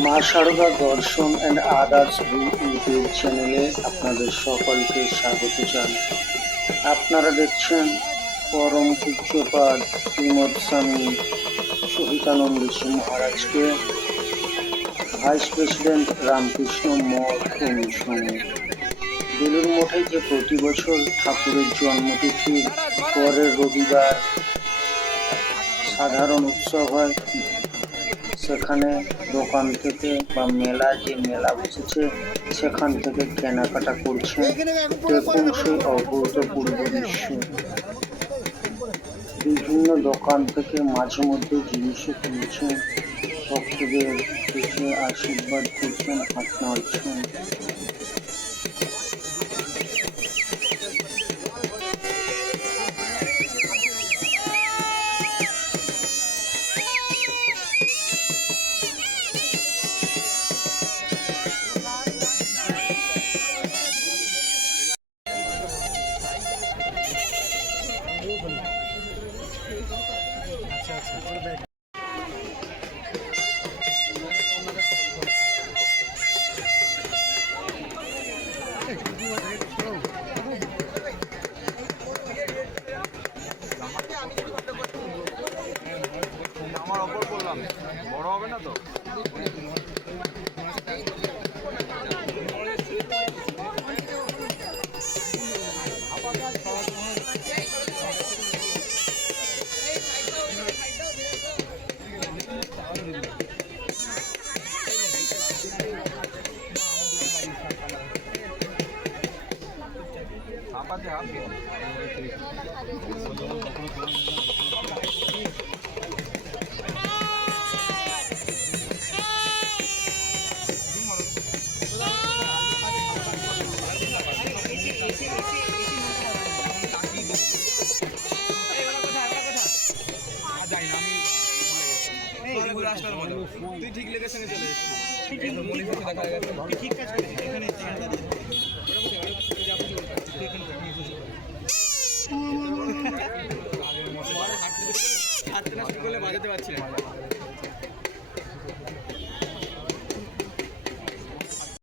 মা শারদা দর্শন and others YouTube চ্যানেলে আপনাদের সকলকে স্বাগত জানাই। আপনারা দেখছেন পরম পূজ্যপাদ শ্রীমৎ স্বামী সহিতানন্দজি মহারাজকে ভাইস প্রেসিডেন্ট রামকৃষ্ণ মঠ ও মিশনে। বেলুড় মঠে যে প্রতি বছর ঠাকুরের জন্মতিথির পরের রবিবার সাধারণ উৎসব হয়, সেখানে দোকান থেকে বা মেলা বসেছে সেখান থেকে কেনাকাটা করছেন। দেখুন সেই অভূতপূর্ব দৃশ্য। বিভিন্ন দোকান থেকে মাঝে মধ্যে জিনিসও কিনছেন, ভক্তদের দেখে আশীর্বাদ করছেন, হাত নাড়ছেন। আমার অপর করলাম বড় হবে না তো। হাঁপাতে হাঁপি তুই ঠিক লেগে সঙ্গে চলে দেখা গেছে ঠিক কাজ করে এখানে হাঁটতে না শুরু করলে বাজাতে পারছি না।